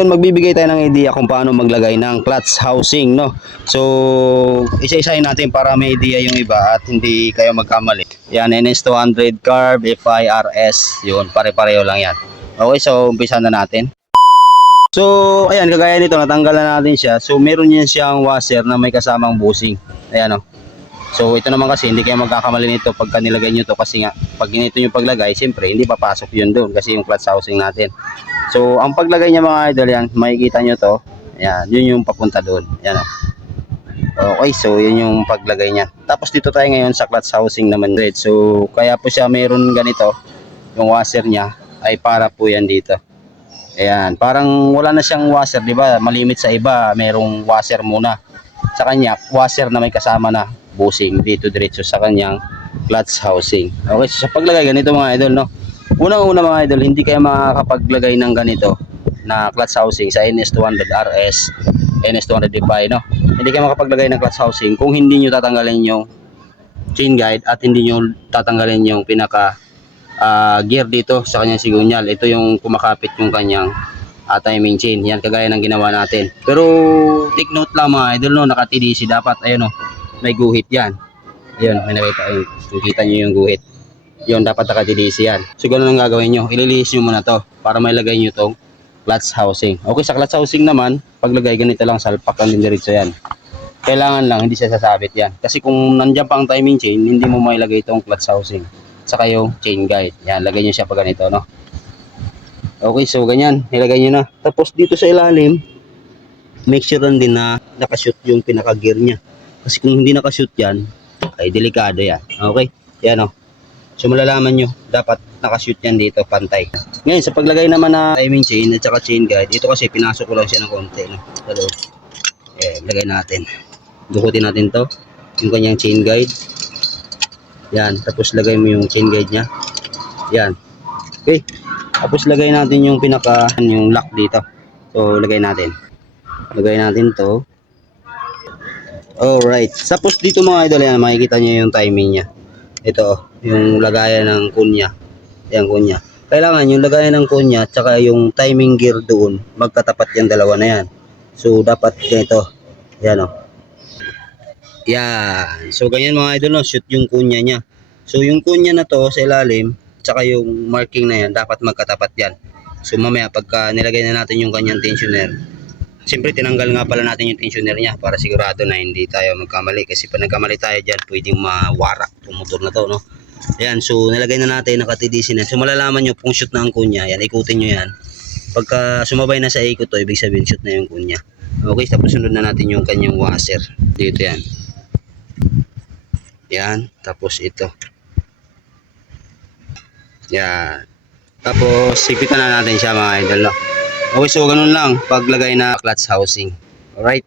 Magbibigay tayo ng idea kung paano maglagay ng clutch housing, no? So, isa-isahin natin para may idea yung iba at hindi kayo magkamali. Yan, NS200 carb, FIRS, yun, pare-pareho lang yan. Okay, so umpisa na natin. So, ayan, kagaya nito, natanggalan natin siya. So, meron yan siyang washer na may kasamang bushing. Ayan, oh. So, ito naman kasi, hindi kayo magkakamali nito pagka nilagay nyo to kasi nga, pag ganito yung paglagay, siyempre, hindi papasok yun doon kasi yung clutch housing natin. So, ang paglagay niya mga idol yan, makikita nyo to. Ayan, yun yung papunta doon. Ayan, oh. Okay, so yun yung paglagay niya. Tapos dito tayo ngayon sa clutch housing naman. So, kaya po siya meron ganito. Yung washer niya ay para po yan dito. Ayan, parang wala na siyang washer, di ba? Malimit sa iba, merong washer muna. Sa kanya, washer na may kasama na bushing dito diretso sa kanyang clutch housing. Okay, so sa paglagay ganito mga idol, no? Unang-una mga idol, hindi kayo makakapaglagay ng ganito na clutch housing sa NS200 RS, NS200 Defy, no? Hindi kayo makapaglagay ng clutch housing kung hindi nyo tatanggalin yung chain guide at hindi nyo tatanggalin yung pinaka gear dito sa kanyang sigunyal. Ito yung kumakapit yung kanyang timing chain. Yan kagaya ng ginawa natin. Pero take note lang mga idol, no, naka-TDC dapat. Ayun, no, may guhit yan. Ayun, may nakita nyo yung guhit. Yun, dapat naka-TDC yan. So, ganun ang gagawin nyo. Ililihis nyo muna to para may lagay nyo tong clutch housing. Okay, sa clutch housing naman, paglagay ganito lang, salpak lang din diretso yan. Kailangan lang, hindi siya sasabit yan. Kasi kung nandiyan pa ang timing chain, hindi mo mailagay itong clutch housing. Saka yung chain guide. Yan, lagay nyo siya pa ganito, no? Okay, so ganyan, nilagay nyo na. Tapos dito sa ilalim, make sure lang din na nakashoot yung pinaka-gear niya. Kasi kung hindi nakashoot yan, ay delikado yan. Okay, yan, no? So malalaman nyo, dapat nakashoot yan dito, pantay. Ngayon, sa paglagay naman na timing chain at saka chain guide, ito kasi pinasok ko lang siya ng konti, no? Sa loob. Lagay natin. Dukutin natin to, yung kanyang chain guide. Yan, tapos lagay mo yung chain guide niya. Yan. Okay. Tapos lagay natin yung yung lock dito. So, lagay natin. Lagay natin to. Alright. Tapos dito mga idol, yan, makikita nyo yung timing niya. Ito, yung lagayan ng kunya. Yan, kunya. Kailangan yung lagayan ng kunya at saka yung timing gear doon, magkatapat yung dalawa na yan. So, dapat ganito. Yan, oh. Yan. So, ganyan mga idol, no? Shoot yung kunya niya. So, yung kunya na to sa ilalim, tsaka yung marking na yan, dapat magkatapat yan. So, mamaya, pagka nilagay na natin yung kanyang tensioner, siyempre, tinanggal nga pala natin yung tensioner niya para sigurado na hindi tayo magkamali. Kasi pag nagkamali tayo dyan, pwedeng mawarak itong motor na to, no? Ayan, so, nilagay na natin, naka-TDC na. So, malalaman nyo kung shoot na ang kunya. Yan, ikutin nyo yan. Pagka sumabay na sa ikot to, ibig sabihin, shoot na yung kunya. Okay, tapos sunod na natin yung kanyang washer. Dito yan. Yan, tapos ito. Yan. Tapos, sipitan na natin siya mga idol, no? Okay, so ganun lang paglagay na clutch housing. Alright.